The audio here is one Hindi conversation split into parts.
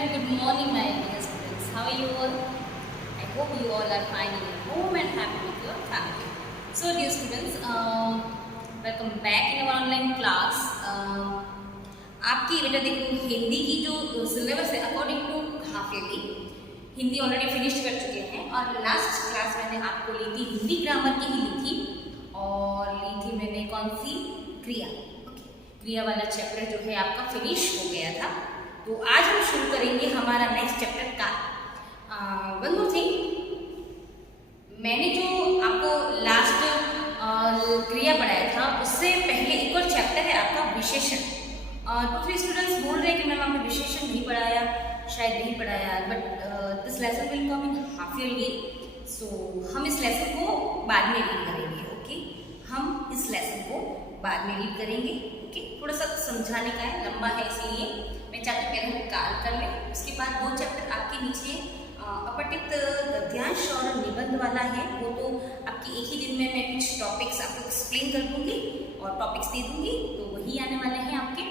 and good morning, my dear students. How are you all? I hope you all are fine in your home and happy with your family. So, dear students, welcome back in our online class. आपकी बेटा देखो हिंदी की जो सिलेबस है according to half yearly Hindi already finish कर चुके हैं और लास्ट क्लास मैंने आपको ली थी हिंदी ग्रामर की ही ली थी और ली थी मैंने कौन सी क्रिया क्रिया वाला चैप्टर जो है आपका फिनिश हो गया था। तो आज हम शुरू करेंगे हमारा नेक्स्ट चैप्टर काल। वन मोर थिंग, मैंने जो आपको लास्ट क्रिया पढ़ाया था उससे पहले एक और चैप्टर है आपका विशेषण। टू थ्री स्टूडेंट्स बोल रहे हैं कि मैम आपने विशेषण नहीं पढ़ाया, शायद नहीं पढ़ाया, but this lesson will come in half yearly, so हम इस लेसन को बाद में रीड करेंगे। ओके, हम इस लेसन को बाद में रीड करेंगे। ओके, थोड़ा सा समझाने का है, लंबा है, इसलिए मैं चाहती हूँ पहले हम काल कर लें, उसके बाद दो चैप्टर आपके नीचे अपठित गद्यांश और निबंध वाला है, वो तो आपकी एक ही दिन में मैं कुछ टॉपिक्स आपको एक्सप्लेन कर दूंगी और टॉपिक्स दे दूंगी, तो वही आने वाले हैं आपके।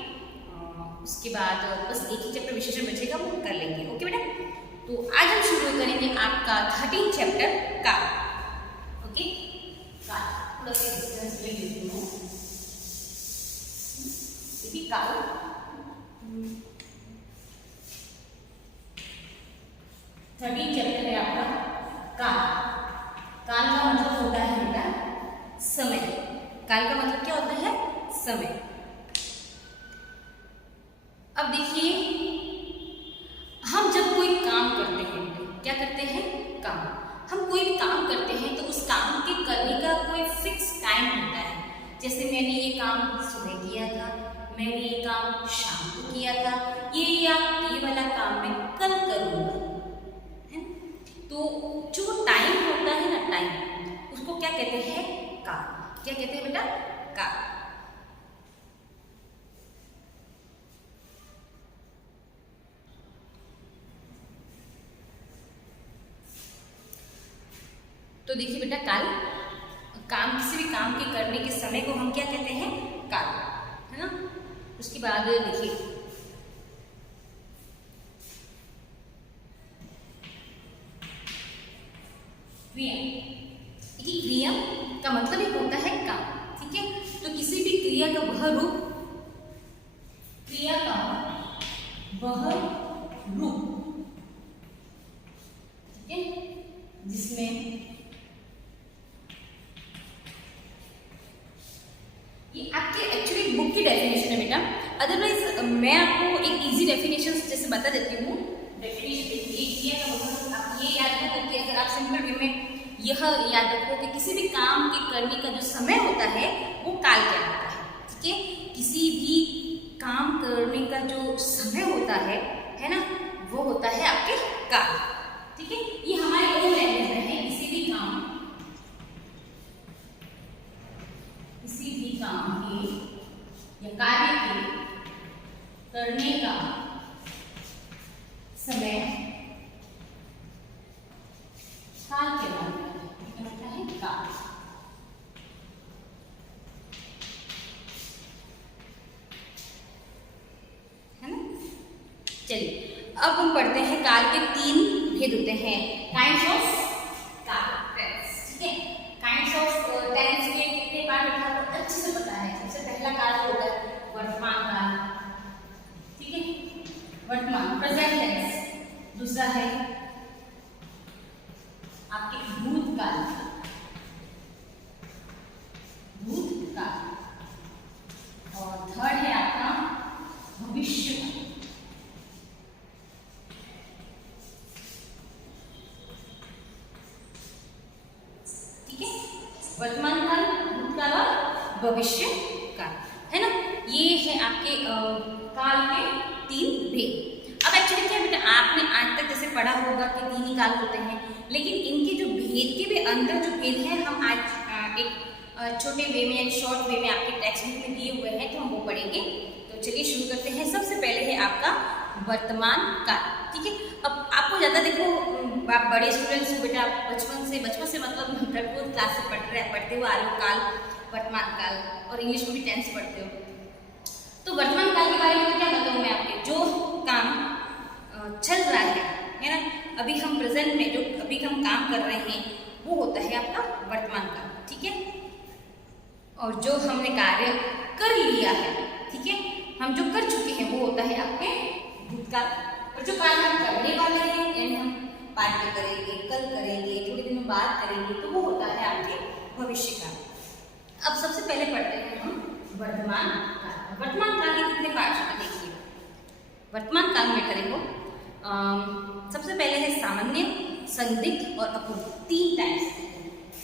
उसके बाद बस एक ही चैप्टर विशेषण बचेगा, वो कर लेंगे। ओके बेटा, तो आज हम शुरू करेंगे आपका 13 चैप्टर काल। ओके, काल थोड़ा सा डिस्टेंस ले लेती हूँ। देखिए काल थर्टीन चैप्टर है आपका काल। काल का मतलब होता है बेटा समय। काल का मतलब क्या होता है? समय। अब देखिए, हम जब कोई काम करते हैं, क्या करते हैं? काम। हम कोई भी काम करते हैं तो उस काम के करने का कोई फिक्स टाइम होता है। जैसे मैंने ये काम सुबह किया था, मैंने ये काम शाम को किया था, ये वाला काम मैं कल करूँगा, है। तो जो टाइम होता है ना, टाइम, उसको क्या कहते हैं? काल। क्या कहते हैं बेटा? काल। तो देखिए बेटा, काल काम, किसी भी काम के करने के समय को हम क्या कहते हैं? काल, है ना। उसके बाद देखिए क्रिया। देखिए क्रिया का मतलब एक होता है काम, ठीक है। तो किसी भी क्रिया का वह रूप, क्रिया का वह रूप, ठीक है, जिसमें ये आपके एक्चुअली बुक की डेफिनेशन है बेटा, अदरवाइज मैं आपको एक इजी डेफिनेशन जैसे बता देती हूँ। डेफिनेशन देखिए, आप ये याद रखो कि अगर आप सिंपल वे में यह याद रखो कि किसी भी काम के करने का जो समय होता है वो काल कहलाता है, ठीक है। किसी भी काम करने का जो समय होता है ना, वो होता है आपके काल, ठीक है। ये हमारे ओन लैंग्वेज में है। किसी भी काम के या कार्य के करने का समय काल कहलाता है, काल। है ना। चलिए अब हम पढ़ते हैं काल के 3 भेद होते हैं, काइंड्स ऑफ काल, ठीक है। काइंड्स ऑफ टेंस के कितने पार्ट होता है आपको अच्छे से पता है। सबसे पहला काल होता है वर्तमान काल, ठीक है, वर्तमान प्रेजेंट टेंस। दूसरा है आपके भूतकाल, भूतकाल, और थर्ड है आपका भविष्यकाल। वर्तमान काल, भूतकाल और भविष्य काल, है ना। ये है आपके काल के 3 भेद। अब एक्चुअली क्या बेटा, आपने आज तक जैसे पढ़ा होगा कि 3 ही काल होते हैं, लेकिन इनके जो भेद के भी अंदर जो भेद है हम आज एक छोटे वे में या शॉर्ट वे में आपके टेक्स्ट बुक में दिए हुए हैं, तो हम वो पढ़ेंगे। तो चलिए शुरू करते हैं। सबसे पहले है आपका वर्तमान काल, ठीक है। अब आपको ज़्यादा देखो, आप बड़े स्टूडेंट्स हो बेटा, बचपन से मतलब थर्ड क्लास से पढ़ते हो आलू काल, वर्तमान काल, और इंग्लिश में भी टेंस पढ़ते हो। तो वर्तमान काल के बारे में क्या बताऊँ मैं आपके, जो काम चल रहा है ना। अभी हम प्रेजेंट में जो अभी हम काम कर रहे हैं वो होता है आपका वर्तमान काल, ठीक है। और जो हमने कार्य कर लिया है, ठीक है, हम जो कर चुके हैं वो होता है आपके भूतकाल। और जो कार्य हम करने वाले हैं यानी हम बाद में करेंगे, कल करेंगे, थोड़े दिनों बाद करेंगे, तो वो होता है आपके भविष्य काल। अब सबसे पहले पढ़ते हैं हम वर्तमान काल। वर्तमान काल के कितने पार्ट हैं देखिए। वर्तमान काल में करेंगे सबसे पहले है सामान्य, संदिग्ध और अपूर्ण, 3 टाइप्स।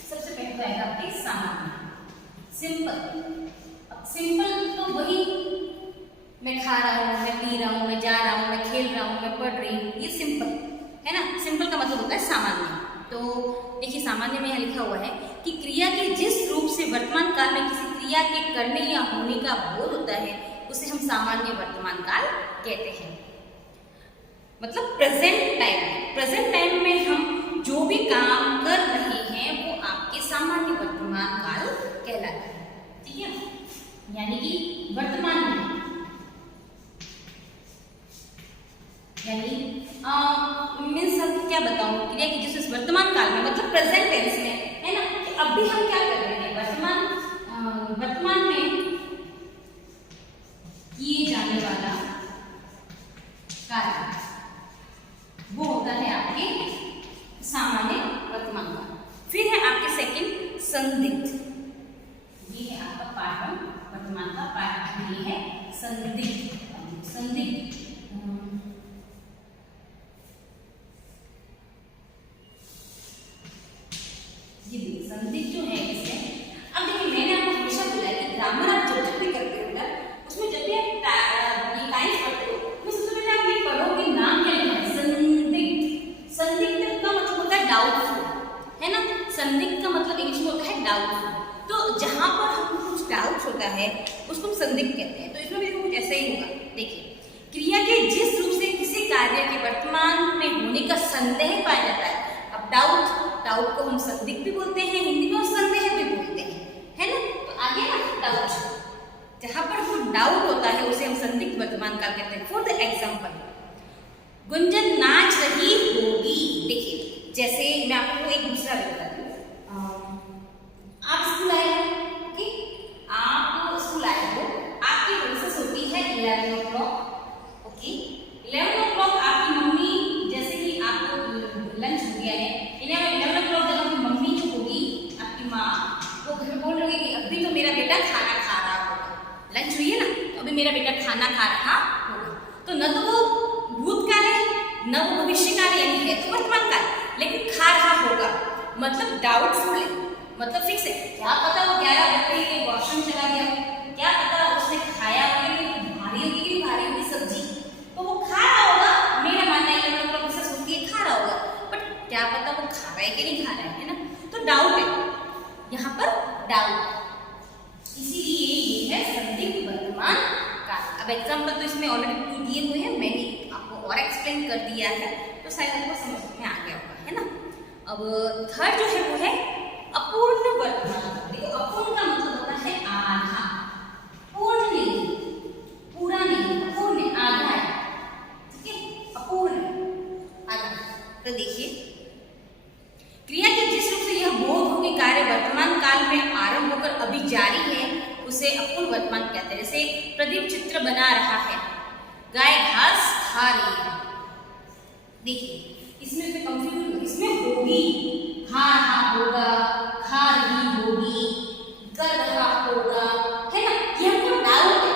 सबसे पहले तो आएगा आपके सामान्य, सिंपल। अब सिंपल तो वही मैं खा रहा हूँ, मैं पी रहा हूँ, मैं जा रहा हूँ, मैं खेल रहा हूँ, मैं पढ़ रही हूँ, ये सिंपल है ना। सिंपल का मतलब होता है सामान्य। तो देखिए सामान्य में यहाँ लिखा हुआ है कि क्रिया के जिस रूप से वर्तमान काल में किसी क्रिया के करने या होने का बोध होता है उसे हम सामान्य वर्तमान काल कहते हैं। मतलब प्रेजेंट टाइम, प्रेजेंट टाइम में हम जो भी काम कर रहे हैं वो आपके सामान्य वर्तमान काल कहलाता है, ठीक है। यानी कि वर्तमान में, यानी मीन्स अब क्या बताऊं, क्रिया की जिस वर्तमान काल में मतलब प्रेजेंट टेंस में है ना, कि अभी हम क्या कर रहे हैं, वर्तमान में किए जाने वाला कार्य वो होता है आपके सामान्य वर्तमान काल। फिर है आपके सेकंड संदिग्ध, ये है आपका पार्ट 1 वर्तमान का। पार्ट 2 ये है संदिग्ध। संदिग्ध संदिग्ध जो है इसमें, अब देखिए मैंने आपको हमेशा बोला है कि ग्रामर आप जब भी करते हो ना, उसमें जब भी आप ये टाइम्स पढ़ते हो तो सबसे पहले आप ये पढ़ो कि नाम क्या लिखा है, संदिग्ध। संदिग्ध का मतलब होता है डाउटफुल, है ना। संदिग्ध का मतलब इंग्लिश में होता है डाउटफुल। तो जहां पर हमको कुछ डाउट होता है उसको हम संदिग्ध कहते हैं। तो इसमें भी कुछ ऐसा ही होगा। देखिए क्रिया के जिस रूप से किसी कार्य के वर्तमान में होने का संदेह पाया जाता है। अब डाउट को हम संदिग्ध भी बोलते हैं हिंदी में और संदेह भी बोलते हैं, है ना। तो आगे ना डाउट, जहां पर वो डाउट होता है उसे हम संदिग्ध वर्तमान काल कहते हैं। फॉर द एग्जांपल, गुंजन नाच रही होगी। देखिए जैसे मैं आपको एक दूसरा भी बता दूं, आप स्कूल आए हो, ओके, आप स्कूल आए हो, आपकी रिसेस होती है 11 o'clock, ओके। 11 o'clock आपकी मम्मी, जैसे कि आपको लंच हो गया है, 11 o'clock तक आपकी मम्मी जो होगी, आपकी माँ, वो घर में बोल रही है कि अभी तो मेरा बेटा खाना खा रहा होगा। लंच हुई है ना, तो अभी मेरा बेटा खाना खा रहा होगा। तो न तो वो भूतकाल है न वो भविष्यकाल, यानी है तो वर्तमान काल, लेकिन खा रहा होगा मतलब डाउटफुल है, मतलब फिक्स है। क्या पता वो 11 बजे के वॉशरूम चला गया, क्या पता उसने खाया भारी होगी कि भारी होगी सब्जी, तो वो खा रहा होगा। मेरा मानना है 11 o'clock से सोच के खा रहा होगा, बट क्या पता वो खा रहा है कि नहीं खा रहा है ना। तो डाउट है यहाँ पर, डाउट, इसीलिए ये है संदिग्ध वर्तमान काल। अब एग्जाम्पल तो इसमें ऑलरेडी दिए हुए हैं, मैंने आपको और एक्सप्लेन कर दिया है, तो शायद आपको समझ में आ गया होगा, है ना। अब थर्ड जो है वो है अपूर्ण वर्तमान काल। देखो अपूर्ण का मतलब होता है आधा, पूर्ण नहीं, पूरा नहीं, अपूर्ण आधा है, ठीक है, अपूर्ण आधा। तो देखिए क्रिया के जिस रूप से यह बोध हो कि कार्य वर्तमान काल में आरंभ होकर अभी जारी है उसे अपूर्ण वर्तमान कहते हैं। जैसे प्रदीप चित्र बना रहा है, गाय घास खा रही है। देखिए इसमें कंफ्यूजन, इसमें होगी, खा रहा होगा, खा रही होगी, कर रहा होगा, है ना। ये हमको डाउट है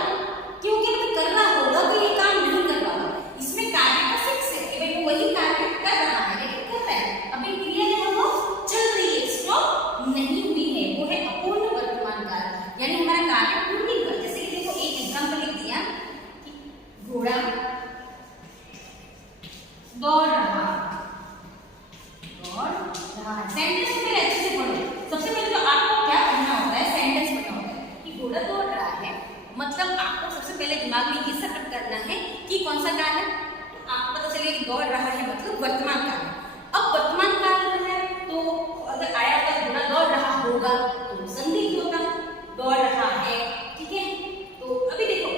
क्योंकि मतलब कर रहा होगा तो ये काम नहीं कर रहा होगा। इसमें कार्य का फिक्स है कि भाई वो वही कार्य कर रहा है, लेकिन कर रहा है, अभी क्रिया जो है वो चल रही है, स्टॉप नहीं हुई है, वो है अपूर्ण वर्तमान काल, यानी हमारा कार्य पूर्ण नहीं हुआ। जैसे कि देखो एक एग्जांपल लिख दिया कि घोड़ा दौड़ रहा, सेंटेंस में अच्छे से पढ़ो। सबसे पहले तो आपको क्या पढ़ना होता है, सेंटेंस पढ़ना होता है कि घोड़ा दौड़ रहा है, मतलब आपको सबसे पहले दिमाग में ये सेटअप करना है कि कौन सा काल है। तो आपको पता चलेगा कि दौड़ रहा है मतलब वर्तमान काल है। अब वर्तमान काल है तो अगर आया होता घोड़ा दौड़ रहा होगा तो संदिग्ध होता, दौड़ रहा है, ठीक है। तो अभी देखो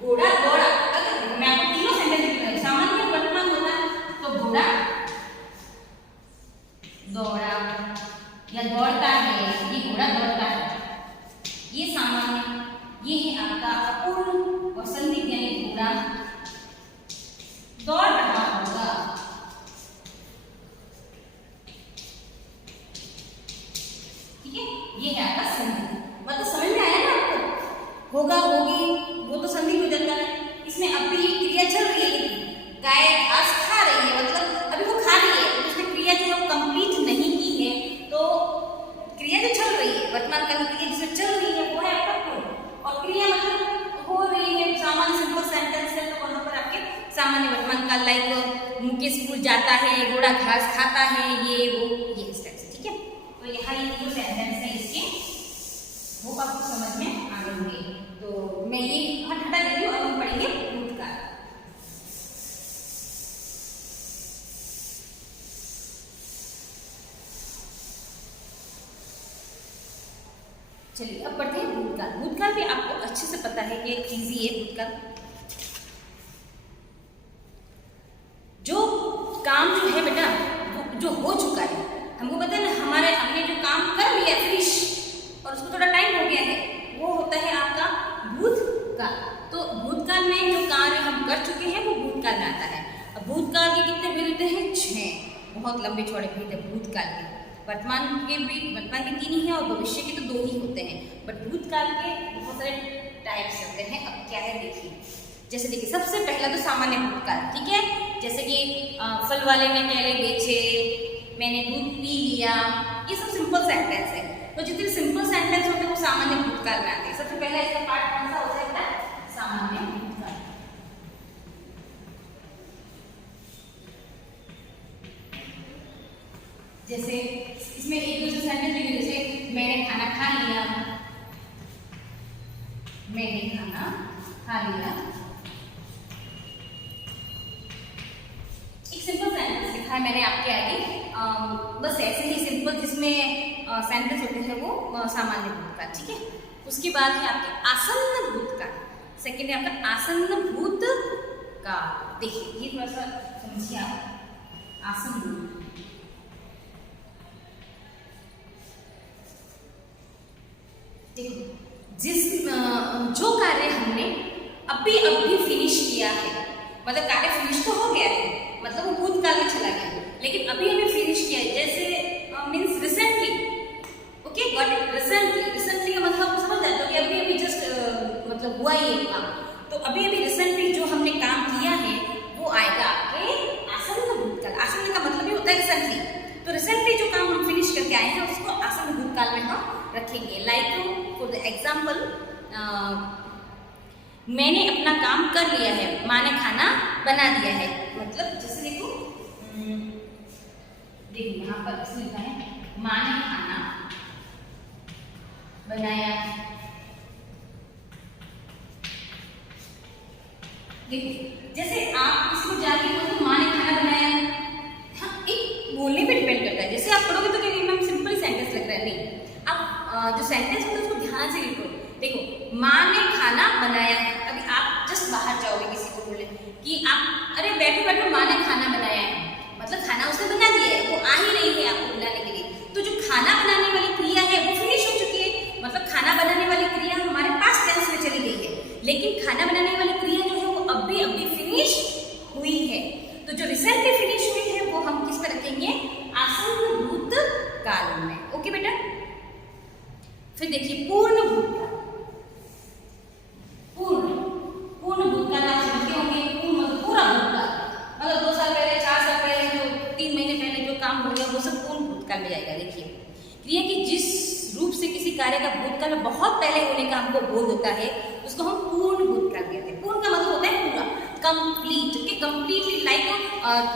घोड़ा दौड़ा, अगर मैं आपको तीनों सेंटेंस लिख रही हूं, सामान्य वर्तमान होगा, होगी, वो तो संधि हो जाता है। इसमें अभी क्रिया चल रही है, गाय घास खा रही है, मतलब अभी वो खा रही है, तो उसने क्रिया जो है कंप्लीट नहीं की है, तो क्रिया जो चल रही है, वर्तमान काल की क्रिया जिसमें चल रही है वो है आपका क्रिया, और क्रिया मतलब हो रही है, सामान्य सिंपल सेंटेंस है, तो वहां पर आपके सामान्य वर्तमान काल, लाइक मुकेश स्कूल जाता है, घोड़ा घास खाता है, ये वो, ये इस टाइप से, ठीक है। तो यहाँ ये जो सेंटेंस है इसके वो आपको समझ में आ गए होंगे। तो मैं ये हटा देती हूँ और हम पढ़ेंगे भूतकाल। चलिए अब पढ़ते हैं भूतकाल। भूतकाल भी आपको अच्छे से पता है कि इजी है भूतकाल। जो काम जो है बेटा जो हो चुका है, हमको पता है ना, हमने जो काम कर लिया फिनिश और उसको थोड़ा टाइम हो गया है, वो होता है आपका भूतकाल। तो भूतकाल में जो कार्य हम कर चुके हैं वो भूतकाल में आता है। अब भूतकाल के कितने भेद होते हैं? 6। बहुत लंबे चौड़े भेद है भूतकाल के। वर्तमान के 3 ही हैं और भविष्य के तो 2 ही होते हैं, बट भूतकाल के बहुत सारे टाइप्स होते हैं। अब क्या है देखिए, जैसे देखिए सबसे पहला तो सामान्य भूतकाल, ठीक है। जैसे कि फल वाले ने केले बेचे, मैंने दूध पी लिया, ये सब सिंपल सेंटेंस है। तो जितने सिंपल सेंटेंस होते हैं वो सामान्य भूतकाल में आते हैं। सबसे पहला इसका पार्ट कौन सा होता है? सामान्य भूतकाल। जैसे इसमें एक दूसरे सेंटेंस लिखे, जैसे मैंने खाना खा लिया, मैंने खाना खा लिया, एक सिंपल सेंटेंस लिखा है मैंने आपके आगे। बस ऐसे ही सिंपल जिसमें सेंटेंस होते हैं वो सामान्य भूतकाल, ठीक है। उसके बाद है आपके आसन्न भूतकाल। सेकेंड है आपका आसन्न भूतकाल। देखिए ये थोड़ा सा समझिए आप। आसन्न, देखो जो कार्य हमने अभी फिनिश किया है, मतलब कार्य फिनिश तो हो गया है, मतलब वो भूतकाल में चला गया, लेकिन अभी हमें फिनिश किया है, जैसे means recently, okay got it, recently का मतलब आप समझ जाते हो कि अभी जस्ट मतलब हुआ ही काम। तो अभी रिसेंटली जो हमने काम किया है वो आएगा आपके आसन्न भूतकाल। आसन्न का मतलब ही होता है रिसेंटली, तो रिसेंटली जो काम हम फिनिश करके आए हैं उसको आसन्न भूतकाल में हम रखेंगे। लाइक फॉर द एग्जाम्पल, मैंने अपना काम कर लिया है, माँ ने खाना बना दिया है, मतलब जैसे देखो यहाँ पर इसमें लिखा है माँ ने खाना बनाया। देखो जैसे आप किसी को जाके बोलते माँ ने खाना बनाया, हाँ एक बोलने पे डिपेंड करता है। जैसे आप पढ़ोगे तो कहेंगे मैम सिंपल सेंटेंस लग रहा है, नहीं, आप जो सेंटेंस होता है उसको ध्यान से लिखो। देखो माँ ने खाना बनाया है, अभी आप जस्ट बाहर जाओगे किसी को बोले कि आप अरे बैठो बैठो माँ ने खाना बनाया है, मतलब खाना उसने बना दिया है, वो आ ही रही है आपको बुलाने के लिए। तो जो खाना बनाने वाली क्रिया है वो फिनिश हो चुकी है, मतलब खाना बनाने वाली क्रिया हमारे पास टेंस में चली गई है, लेकिन खाना बनाने वाली क्रिया जो है वो अभी फिनिश हुई है। तो जो रिसेंटली फिनिश हुई है वो हम किस पे रखेंगे? आसन्न भूतकाल में। ओके बेटा, फिर देखिए पूर्ण भूतकाल। पूर्ण भूतकाल आप समझते होंगे, पूर्ण मतलब पूरा भूतकाल, मतलब 2 साल पहले, 4 साल पहले, जो 3 महीने पहले जो काम हो गया वो सब पूर्ण भूतकाल में जाएगा। देखिए क्रिया की जिस रूप से किसी कार्य का भूतकाल में बहुत पहले होने का हमको बोध होता है उसको हम पूर्ण भूतकाल कहते हैं। पूर्ण का मतलब होता है पूरा, complete, okay, completely, like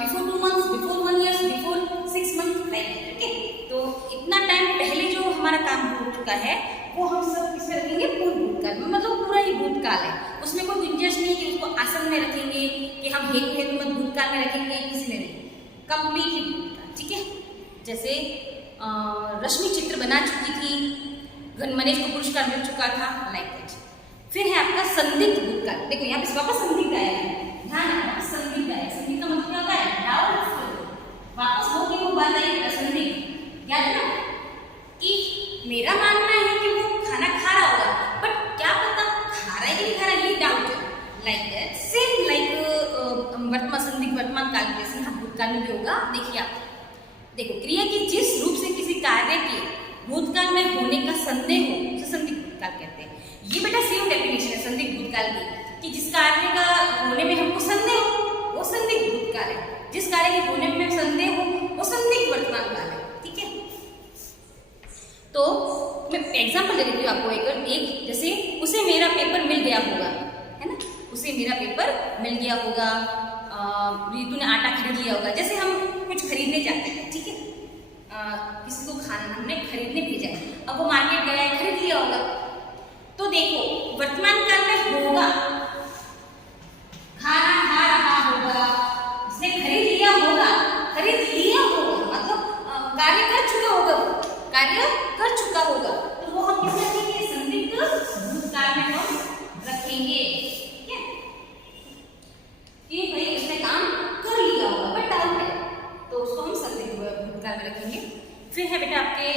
before 2 months, before 1 year, before 6 months, like, okay. तो इतना टाइम पहले जो हमारा काम हो चुका है वो हम सब किसमें रखेंगे? पूर्ण भूतकाल में, मतलब पूरा ही भूतकाल है, उसमें कोई गुंजाइश नहीं कि उसको आसन में रखेंगे कि हम हेतु मत भूतकाल में रखेंगे, किसी में नहीं, कंप्लीटली भूतकाल, ठीक है। जैसे रश्मि चित्र बना चुकी थी, गणमनेश को पुरस्कार मिल चुका था, लाइक दैट। फिर है आपका संदिग्ध भूतकाल। देखो यहाँ पे वापस संदिग्ध आया है, ध्यान रखना, संदिग्ध आया, संदिग्ध का मतलब क्या होता है? डाउटफुल, वापस हो गई वो बात आई संदिग्ध, याद है ना कि मेरा मानना है कि वो खाना खा रहा होगा, बट क्या पता खा रहा है कि नहीं खा रहा है, ये डाउट है, लाइक दैट। सेम लाइक वर्तमान संदिग्ध वर्तमान काल के यहाँ भूतकाल में भी होगा। देखिए आप देखो क्रिया की जिस रूप से किसी कार्य के भूतकाल में होने का संदेह हो उसे संदिग्ध भूतकाल कहते हैं। ये बेटा सेम डेफिनेशन निकाल दी कि जिस कार्य का होने में हमको संदेह हो वो संदिग्ध भूतकाल है, जिस कार्य के होने में संदेह हो वो संदिग्ध वर्तमान काल है। ठीक है, तो मैं एग्जाम्पल दे देती हूँ आपको एक जैसे उसे मेरा पेपर मिल गया होगा, है ना, उसे मेरा पेपर मिल गया होगा, रितु ने आटा खरीद लिया होगा। जैसे हम कुछ खरीदने जाते हैं, ठीक है, किसी को खाना हमने खरीदने भेजा है, अब वो मार्केट गया है, खरीद लिया होगा, तो देखो वर्तमान काल में होगा, खाना खा रहा होगा, उसने खरीद लिया होगा, मतलब कार्य कर चुका होगा, कार्य कर चुका होगा, तो वो हम किस रखेंगे, संदिग्ध भूतकाल में हम रखेंगे। ठीक है, कि भाई उसने काम कर लिया होगा बट डाउट है, तो उसको हम संदिग्ध भूतकाल में रखेंगे। फिर है बेटा आपके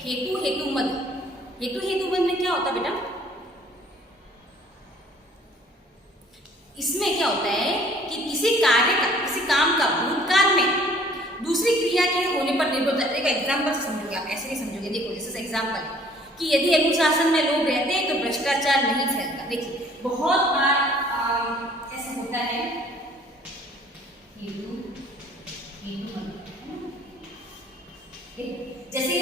हेतु हेतुमद। हेतु हेतुमद में क्या होता है बेटा, इसमें क्या होता है कि किसी कार्य का, किसी काम का भूतकाल में दूसरी क्रिया के होने पर निर्भर होता है। एक एग्जाम्पल समझोगे आप, ऐसे नहीं समझोगे। देखो जैसे एग्जाम्पल कि यदि अनुशासन में लोग रहते हैं तो भ्रष्टाचार नहीं फैलता। देखिए बहुत बार ऐसा होता है, जैसे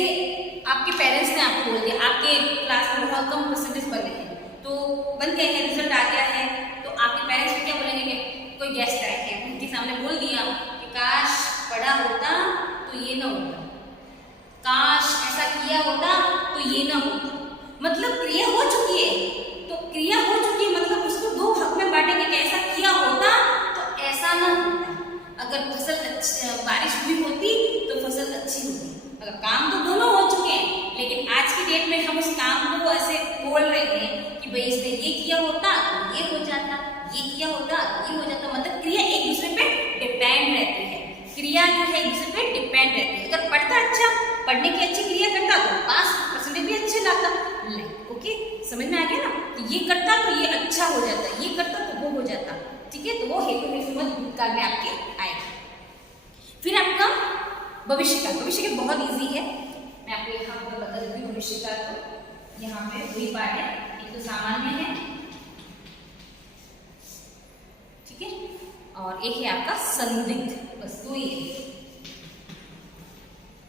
आपके पेरेंट्स ने आपको बोल दिया आपके क्लास में बहुत कम परसेंटेज बन गए हैं, तो बन गए हैं, रिजल्ट आ गया है, तो आपके पेरेंट्स क्या बोलेंगे कि कोई गेस्ट आए हैं, उनके सामने बोल दिया कि काश पढ़ा होता तो ये ना होता, काश ऐसा किया होता तो ये ना होता। मतलब क्रिया हो चुकी है, तो क्रिया हो चुकी है मतलब उसको दो भाग में बांटेंगे कि ऐसा किया होता तो ऐसा ना होता। अगर फसल बारिश हुई होती तो फसल अच्छी होती। अगर काम तो दोनों हो चुके हैं, लेकिन आज की डेट में हम उस काम को ऐसे बोल रहे हैं कि भाई इसने ये किया होता तो ये हो जाता, ये किया होता तो ये हो जाता। मतलब क्रिया एक दूसरे पे डिपेंड रहती है, क्रिया जो है एक दूसरे पे डिपेंड रहती है। अगर पढ़ता अच्छा, पढ़ने की अच्छी क्रिया करता तो पास परसेंटेज भी अच्छे लाता। ओके, समझ में आ गया ना, तो ये करता तो ये अच्छा हो जाता, ये करता तो वो हो जाता। ठीक है, तो वो हेतु हेतुमद भूतकाल में आपके आएगा। फिर आपका भविष्य काल। भविष्य काल बहुत इजी है, मैं आपको यहाँ पर बता देती हूँ। भविष्य काल तो यहाँ पे वही पार्ट है, एक तो सामान्य है, ठीक है, और एक है आपका संदिग्ध, बस दो ही है,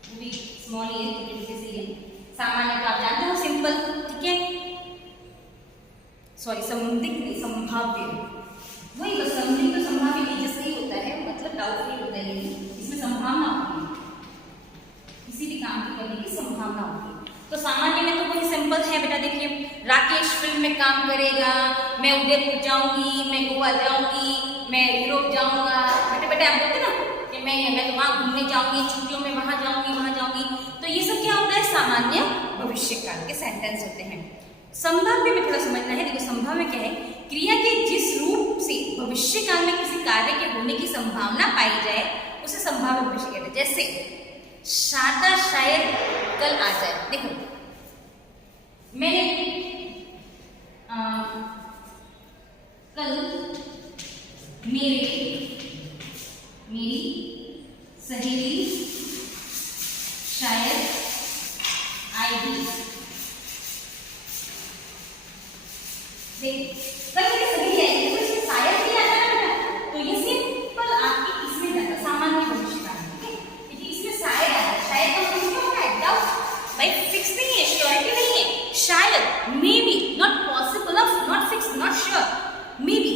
वो भी स्मॉल ही है, तरीके से ये सामान्य तो आप जानते हो सिंपल, ठीक है, सॉरी संदिग्ध संभाव्य, वही बस संदिग्ध संभाव्य नीचे से ही होता है, मतलब डाउटफुल होता है, इसमें संभावना होती है, किसी भी काम को करने की संभावना होती है। तो सामान्य में तो वही सिंपल है बेटा। देखिए राकेश फिल्म में काम करेगा, मैं उदयपुर जाऊंगी, मैं गोवा जाऊंगी, मैं यूरोप जाऊंगा। बेटे बेटे आप बोलते ना कि मैं तो वहाँ घूमने जाऊंगी, छुट्टियों में वहाँ जाऊंगी। तो ये सब क्या होता है, सामान्य भविष्य काल के सेंटेंस होते हैं। संभाव्य में थोड़ा समझना है। देखो संभाव्य क्या है, क्रिया के जिस रूप से भविष्य काल में किसी कार्य के होने की संभावना पाई जाए उसे संभाव्य भविष्य कहते हैं। जैसे शादा शायद कल आ जाए। देखो मैंने कल मेरी सहेली शायद आएगी। देखिए कल मेरी सहेली आएगी, तो इसमें शायद भी आता है ना, तो ये सिंपल आपकी इसमें जाता सामान्य भविष्य काल। शायद आता है, शायद का मतलब क्या होता है, डाउट, भाई फिक्स नहीं है, श्योरिटी नहीं है, शायद, may be, not possible of, not fix, not sure, may be.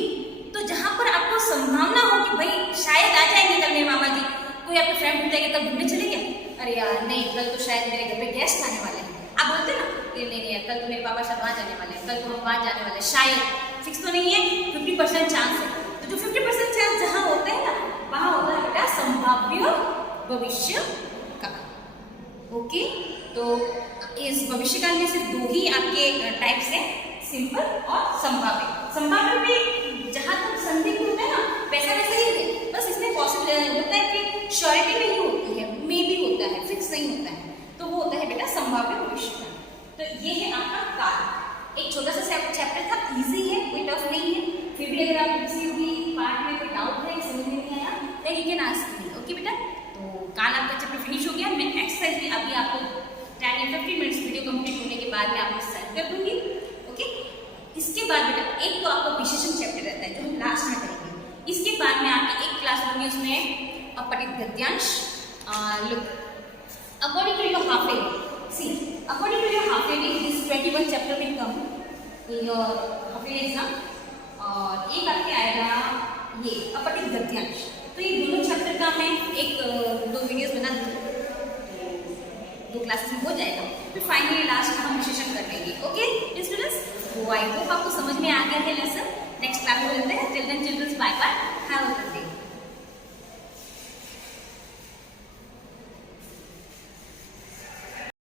तो जहां पर आपको संभावना हो कि भाई शायद आ जाएंगे कल मेरे मामा जी, कोई आपके फ्रेंड पूछता है कि कल घूमने चले गए, अरे यार नहीं कल तो शायद मेरे घर पे गेस्ट आने वाले हैं, आप बोलते ना कि नहीं कल तो मेरे पापा शायद वहाँ जाने वाले हैं, कल तो हम वहाँ जाने वाले हैं, शायद फिक्स तो नहीं है, 50% चांस है। तो जो 50% चांस जहाँ होता है ना, वहाँ होता है बेटा संभाव्य भविष्य काल। ओके, तो इस भविष्य काल में सिर्फ दो ही आपके टाइप्स हैं, सिंपल और संभाव्य। संभाव्य में जहां तक संदिग्ध होता है ना वैसा वैसा ही है, बस इसमें पॉसिबल होता है कि श्योरिटी नहीं होती है, मे भी होता है, फिक्स नहीं होता है, तो वो होता है बेटा संभाव्य भविष्य काल। तो ये है आपका काल। एक छोटा सा चैप्टर था, इजी है, कोई टफ नहीं है। फिर भी अगर आप किसी भी पार्ट में कोई डाउट है, समझ में नहीं आया, then you can ask me. Okay बेटा, तो काल आपका चैप्टर फिनिश हो गया। मैं एक्सरसाइज भी अभी आपको 10 या 15 मिनट्स वीडियो कंप्लीट होने के बाद मैं आपको सेंड कर दूंगी। ओके, इसके बाद बेटा एक तो आपका विशेषण चैप्टर रहता है जो हम लास्ट में करेंगे। इसके बाद में आपकी एक क्लास होगी उसमें अपठित गद्यांश। Look according to your half yearly, see according to your half yearly this 21 chapter will come in your half yearly exam। और एक आपके आएगा ये अपठित गद्यांश। तो ये दोनों चैप्टर का मैं एक दो वीडियोस बना दूँगी, 2 क्लासेस में हो जाएगा। फिर फाइनली लास्ट में हम विशेषण कर लेंगे। ओके स्टूडेंट्स, तो आई होप आपको समझ में आ गया है लेसन।